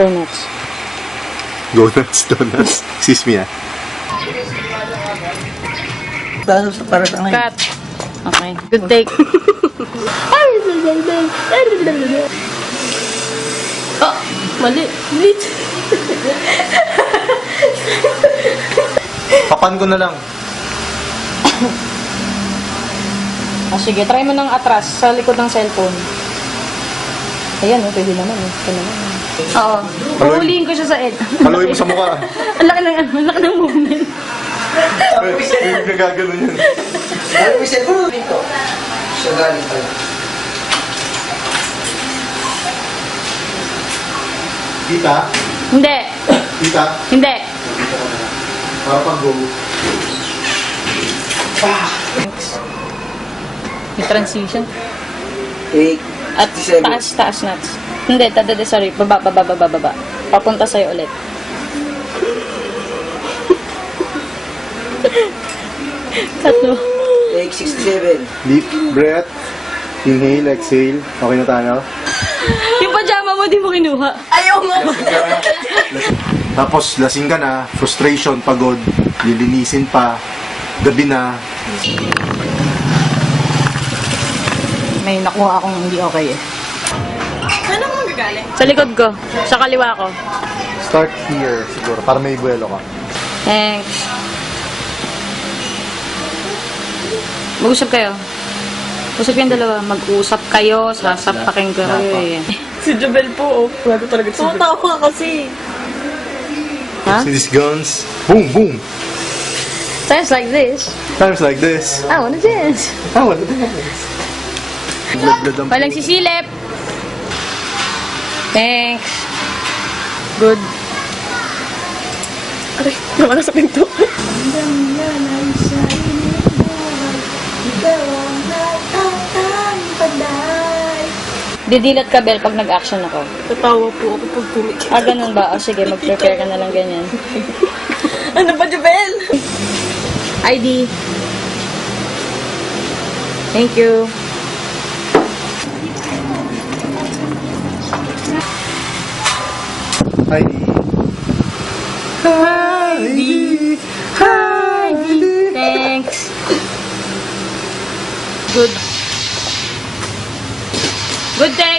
Go nuts. Go nuts, donuts. Excuse me, ah. Para sa ngayon. Cut. Okay. Good take. Oh, mali. Bleach. Papan ko na lang. Sige, try mo ng atras sa likod ng cellphone. Ayan, pwede naman. Ito naman. Oo. Pahuliin ko siya sa ed. Haluin mo sa mukha. Ang laki ng movement. Yung nagagano yun. Ano yung cellphone dito? Siya galing pala. Kita? Hindi. Kita? Hindi. Para pag-go. May transition. Take. At taas nuts. Hindi, sorry. Baba. Papunta sa'yo ulit. Tatlo. Take 67. Deep breath. Inhale, exhale. Okay na tayo? Yung pajama mo, di mo kinuha. Ayaw mo. Tapos, lasing ka na. Frustration, pagod. Lilinisin pa. Gabi na. May nakuha akong hindi okay eh. Saan ako magagaling? Sa likod ko. Sa kaliwa ko. Start here, siguro. Para may buwelo ka. Thanks. Mag-usap kayo. Usap yung dalawa. Mag-usap kayo. Sasapakin ko kayo eh. Si Jubel po, oh. Wala talaga si Jubel. Tumatawa ka kasi. Ha? See these guns? Boom, boom. Times like this. Times like this. I wanna dance. Ah, wala din ako. Blood ang Walang sisilip. Thanks. Good. Aray, naman na sa pinto. Didilat ka, Bel, pag nag-action ako. Tatawa po ako pag tumikit. Ganun ba? O sige, mag-prepare ka na lang ganyan. Ano ba, Jubel? ID. Thank you. Heidi. Heidi. Heidi. Thanks. Good. Good day.